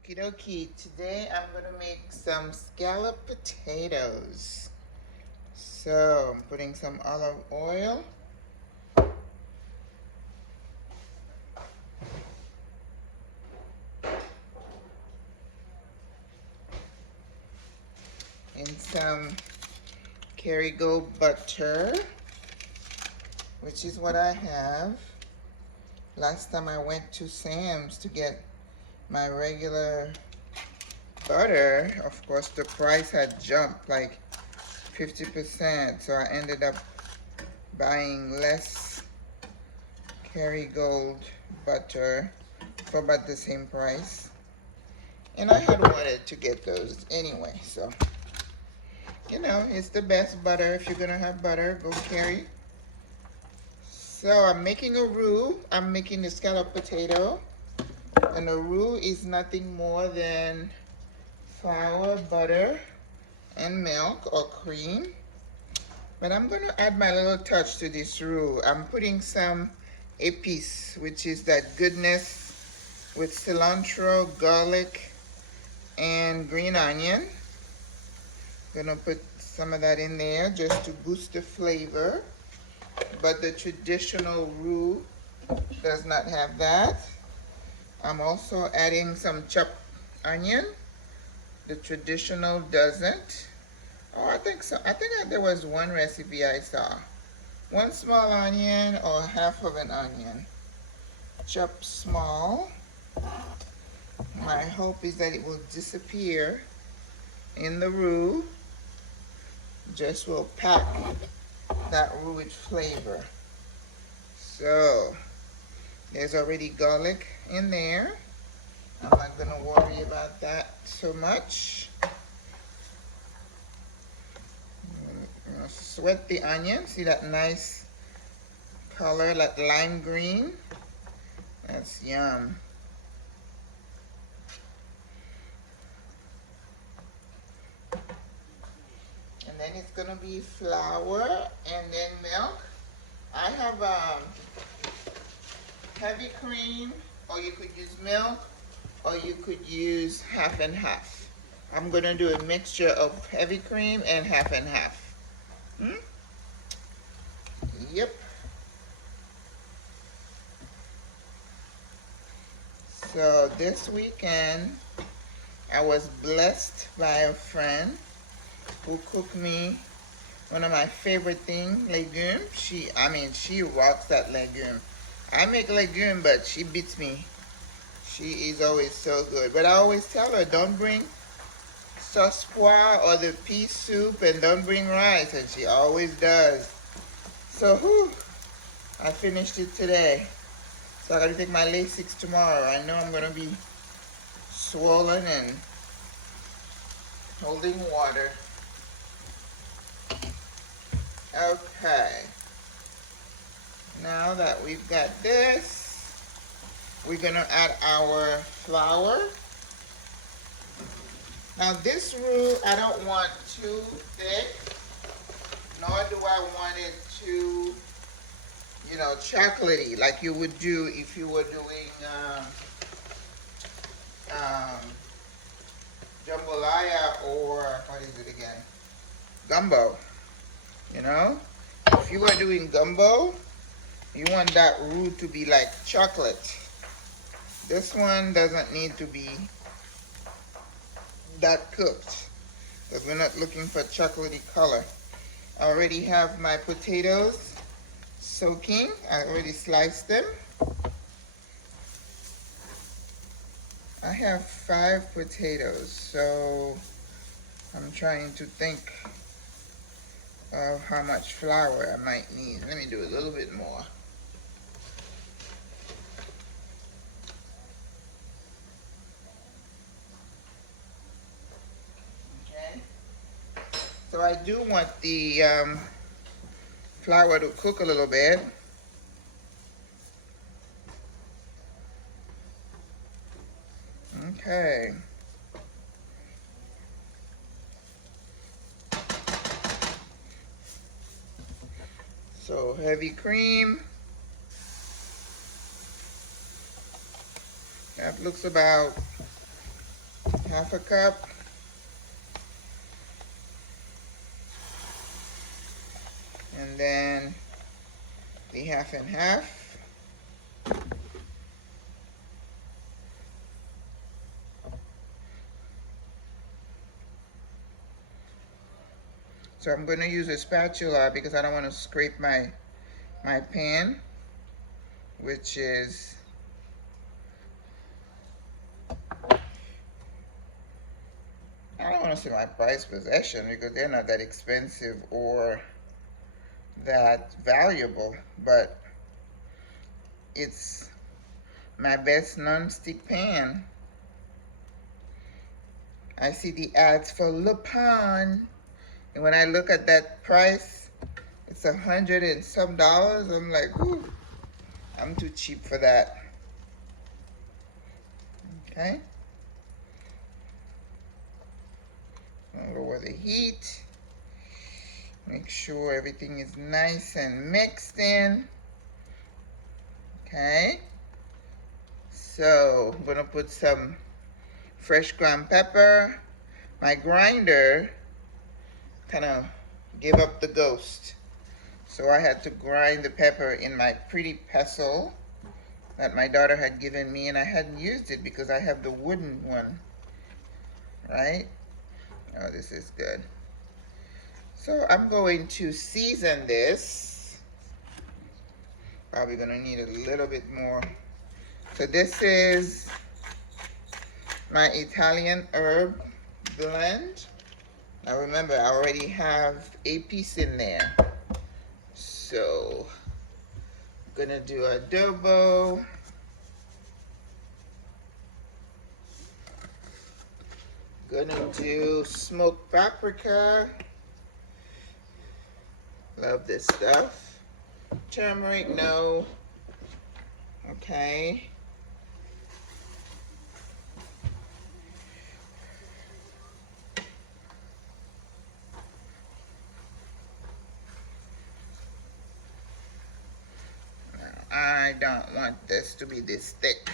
Okie dokie, today I'm going to make some scalloped potatoes. So I'm putting some olive oil. And some Kerrygold butter, which is what I have. Last time I went to Sam's to get my regular butter, of course the price had jumped like 50%, so I ended up buying less Kerrygold butter for about the same price. And I had wanted to get those anyway, so you know, it's the best butter. If you're gonna have butter, go Kerry. So I'm making a roux. I'm making the scalloped potato, and the roux is nothing more than flour, butter, and milk or cream. But I'm gonna add my little touch to this roux. I'm putting some epiz, which is that goodness with cilantro, garlic, and green onion. Gonna put some of that in there just to boost the flavor. But the traditional roux does not have that. I'm also adding some chopped onion. The traditional doesn't. Oh, I think so. I think there was one recipe I saw. One small onion or half of an onion. Chopped small. My hope is that it will disappear in the roux. Just will pack that roux with flavor. So there's already garlic in there. I'm not gonna worry about that so much. I'm gonna sweat the onion. See that nice color, like lime green? That's yum. And then it's gonna be flour and then milk. I have heavy cream, or you could use milk, or you could use half and half. I'm gonna do a mixture of heavy cream and half and half. Yep. So this weekend, I was blessed by a friend who cooked me one of my favorite things, legume. She rocks that legume. I make legume, but she beats me. She is always so good. But I always tell her, don't bring sauce pois or the pea soup, and don't bring rice, and she always does. So, I finished it today. So I gotta take my Lasix tomorrow. I know I'm gonna be swollen and holding water. Okay. Now that we've got this, we're gonna add our flour. Now this roux, I don't want too thick, nor do I want it too, you know, chocolatey, like you would do if you were doing jambalaya, or what is it again? Gumbo. You know? If you were doing gumbo, you want that roux to be like chocolate. This one doesn't need to be that cooked, because we're not looking for chocolatey color. I already have my potatoes soaking. I already sliced them. I have 5 potatoes, so I'm trying to think of how much flour I might need. Let me do a little bit more. Okay. So I do want the flour to cook a little bit. Okay. So heavy cream. That looks about half a cup. And then the half and half. So I'm going to use a spatula because I don't want to scrape my pan, which is I don't want to say my prized possession because they're not that expensive or that valuable, but it's my best non-stick pan. I see the ads for Le Pan, and when I look at that price, it's $100 and some dollars. I'm like, ooh, I'm too cheap for that. Okay. I'll lower the heat. Make sure everything is nice and mixed in. Okay. So I'm gonna put some fresh ground pepper. My grinder kind of gave up the ghost, so I had to grind the pepper in my pretty pestle that my daughter had given me, and I hadn't used it because I have the wooden one, right? Oh, this is good. So I'm going to season this. Probably gonna need a little bit more. So this is my Italian herb blend. Now remember, I already have epiz in there. So I'm gonna do adobo. Gonna do smoked paprika. Love this stuff. Turmeric, no. Okay. I don't want this to be this thick.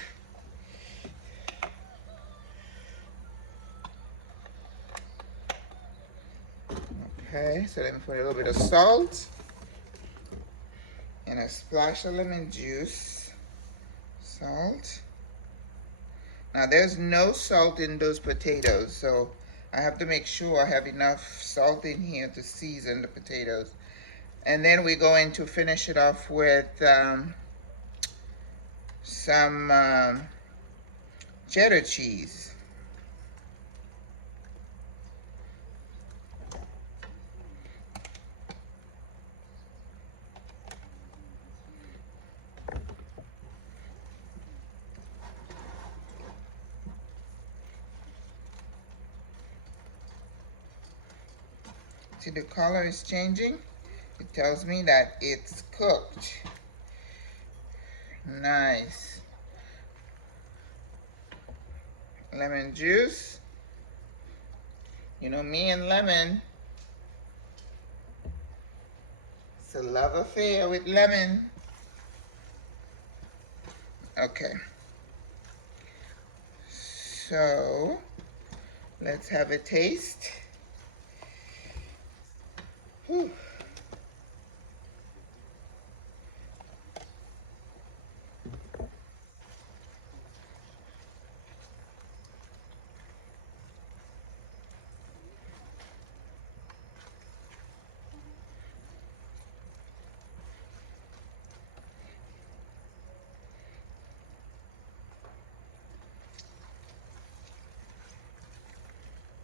Okay, so let me put a little bit of salt and a splash of lemon juice. Salt. Now there's no salt in those potatoes, so I have to make sure I have enough salt in here to season the potatoes. And then we're going to finish it off with some cheddar cheese. See, the color is changing. It tells me that it's cooked. Nice. Lemon juice. You know me and lemon. It's a love affair with lemon. Okay. So, let's have a taste. Whew.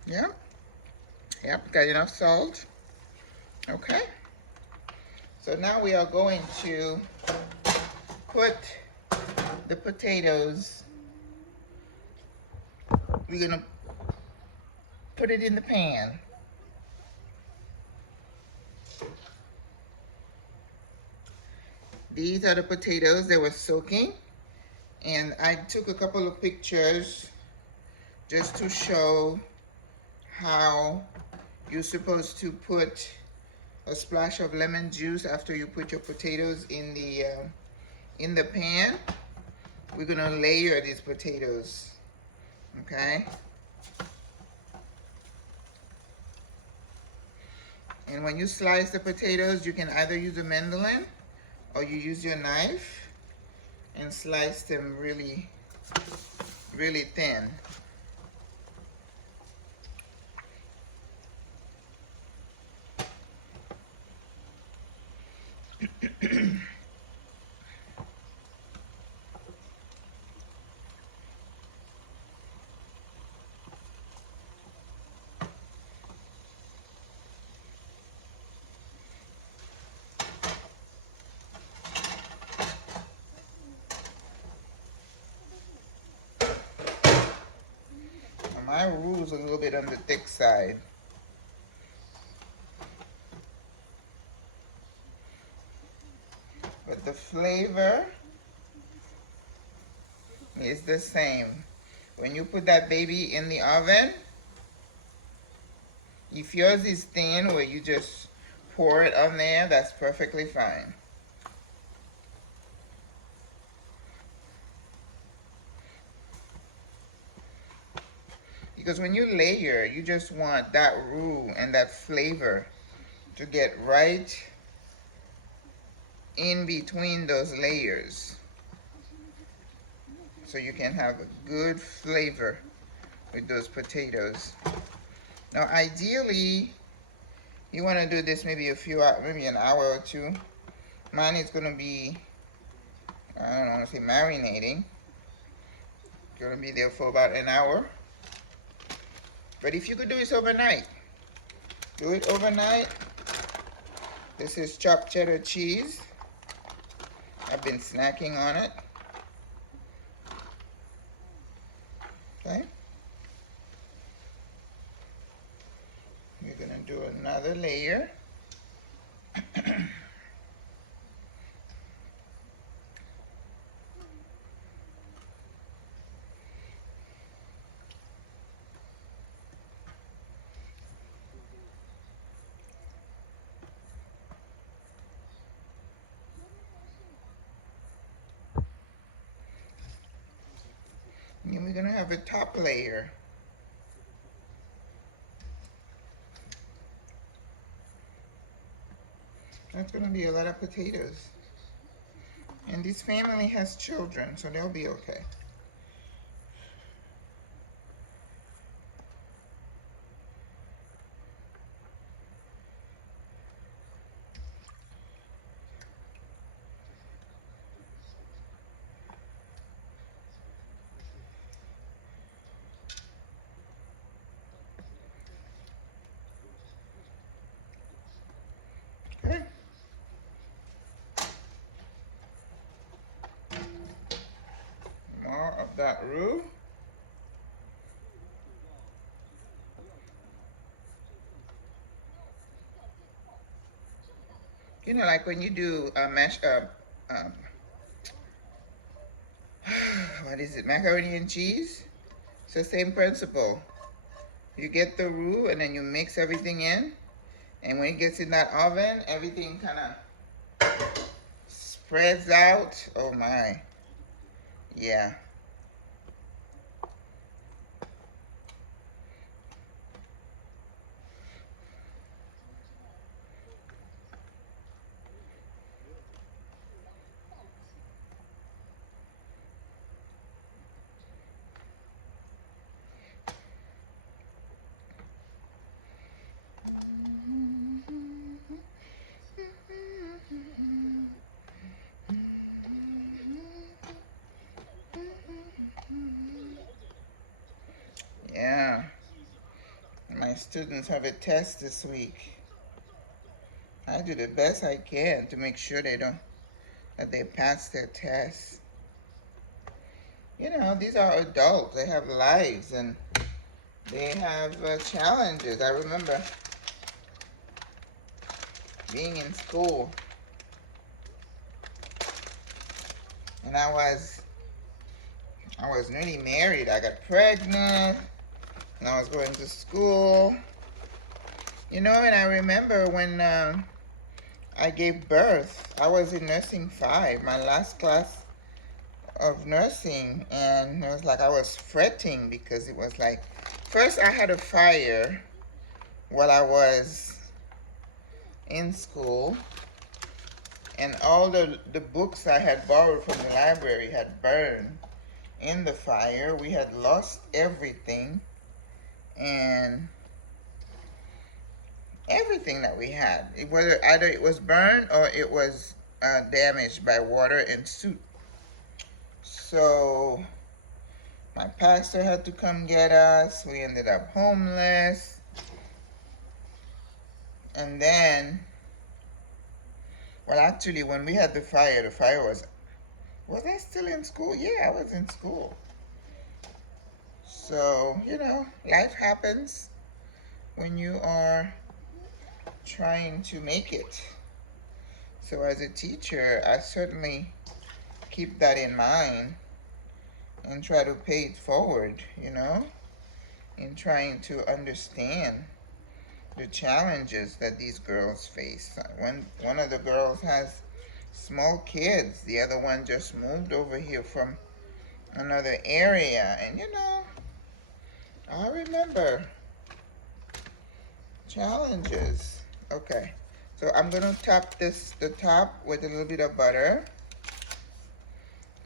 Yep. Yep, got enough salt. Okay. So now we are going to put the potatoes. We're gonna put it in the pan. These are the potatoes that were soaking, and I took a couple of pictures just to show how you're supposed to put a splash of lemon juice after you put your potatoes in the pan. We're gonna layer these potatoes, okay? And when you slice the potatoes, you can either use a mandolin or you use your knife and slice them really, really thin. My roux is a little bit on the thick side. But the flavor is the same. When you put that baby in the oven, if yours is thin where you just pour it on there, that's perfectly fine. Because when you layer, you just want that roux and that flavor to get right in between those layers. So you can have a good flavor with those potatoes. Now ideally, you want to do this maybe a few hours, maybe an hour or two. Mine is going to be, I don't want to say marinating. It's going to be there for about an hour. But if you could do this overnight, do it overnight. This is chopped cheddar cheese. I've been snacking on it. Okay. We're gonna do another layer. And then we're gonna have a top layer. That's gonna be a lot of potatoes. And this family has children, so they'll be okay. Okay. More of that roux. You know, like when you do what is it, macaroni and cheese? It's the same principle. You get the roux and then you mix everything in. And when it gets in that oven, everything kind of spreads out. Oh my. Yeah. Yeah. My students have a test this week. I do the best I can to make sure that they pass their test. You know, these are adults. They have lives and they have challenges. I remember being in school and I was newly married. I got pregnant and I was going to school. You know, and I remember when I gave birth, I was in nursing 5, my last class of nursing, and it was like I was fretting because it was like first I had a fire while I was in school, and all the books I had borrowed from the library had burned in the fire. We had lost everything, and everything that we had, whether either it was burned or it was damaged by water and soot. So my pastor had to come get us. We ended up homeless. And then, well, actually, when we had the fire was I still in school? Yeah, I was in school. So, you know, life happens when you are trying to make it. So as a teacher, I certainly keep that in mind and try to pay it forward, you know, in trying to understand the challenges that these girls face. When one of the girls has small kids, the other one just moved over here from another area, and you know, I remember challenges. Okay, so I'm gonna top the top with a little bit of butter,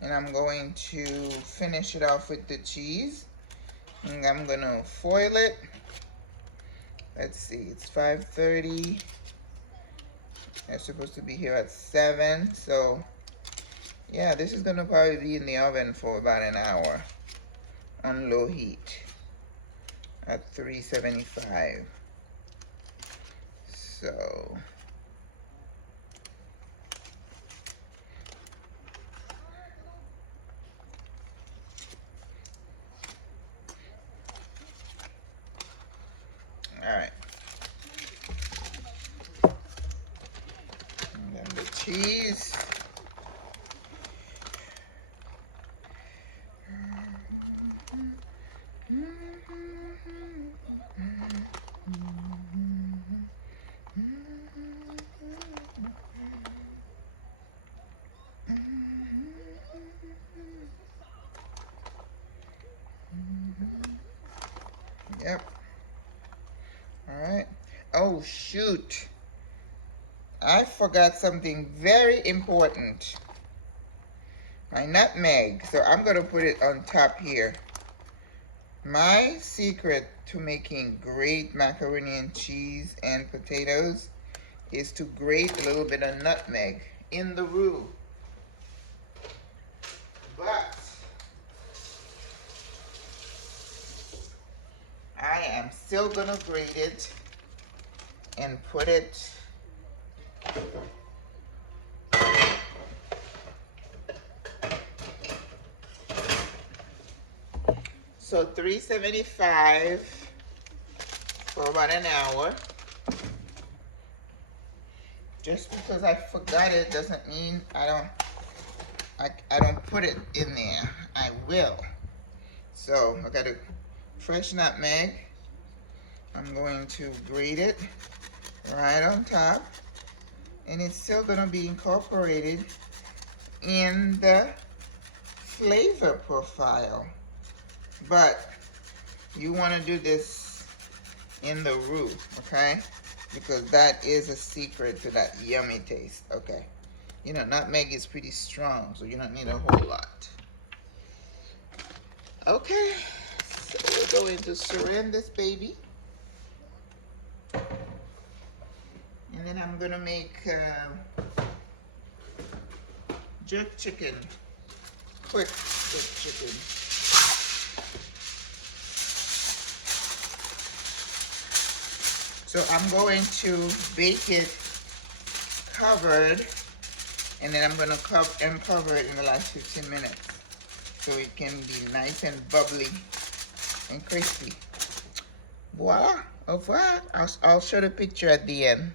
and I'm going to finish it off with the cheese, and I'm gonna foil it. Let's see, it's 5:30. I'm supposed to be here at 7, so yeah, this is gonna probably be in the oven for about an hour on low heat at 375. So all right, and then the cheese. Yep. All right. Oh, shoot. I forgot something very important. My nutmeg. So I'm going to put it on top here. My secret to making great macaroni and cheese and potatoes is to grate a little bit of nutmeg in the roux. But I am still gonna grate it and put it so 375 for about an hour. Just because I forgot it doesn't mean I don't put it in there. I will. So I got a fresh nutmeg. I'm going to grate it right on top, and it's still going to be incorporated in the flavor profile, but you want to do this in the roux, okay? Because that is a secret to that yummy taste. Okay, you know, nutmeg is pretty strong, so you don't need a whole lot. Okay, so we're going to saran this baby, and then I'm gonna make jerk chicken, quick jerk chicken. So I'm going to bake it covered, and then I'm gonna cover it in the last 15 minutes so it can be nice and bubbly and crispy. Voila, au revoir. I'll show the picture at the end.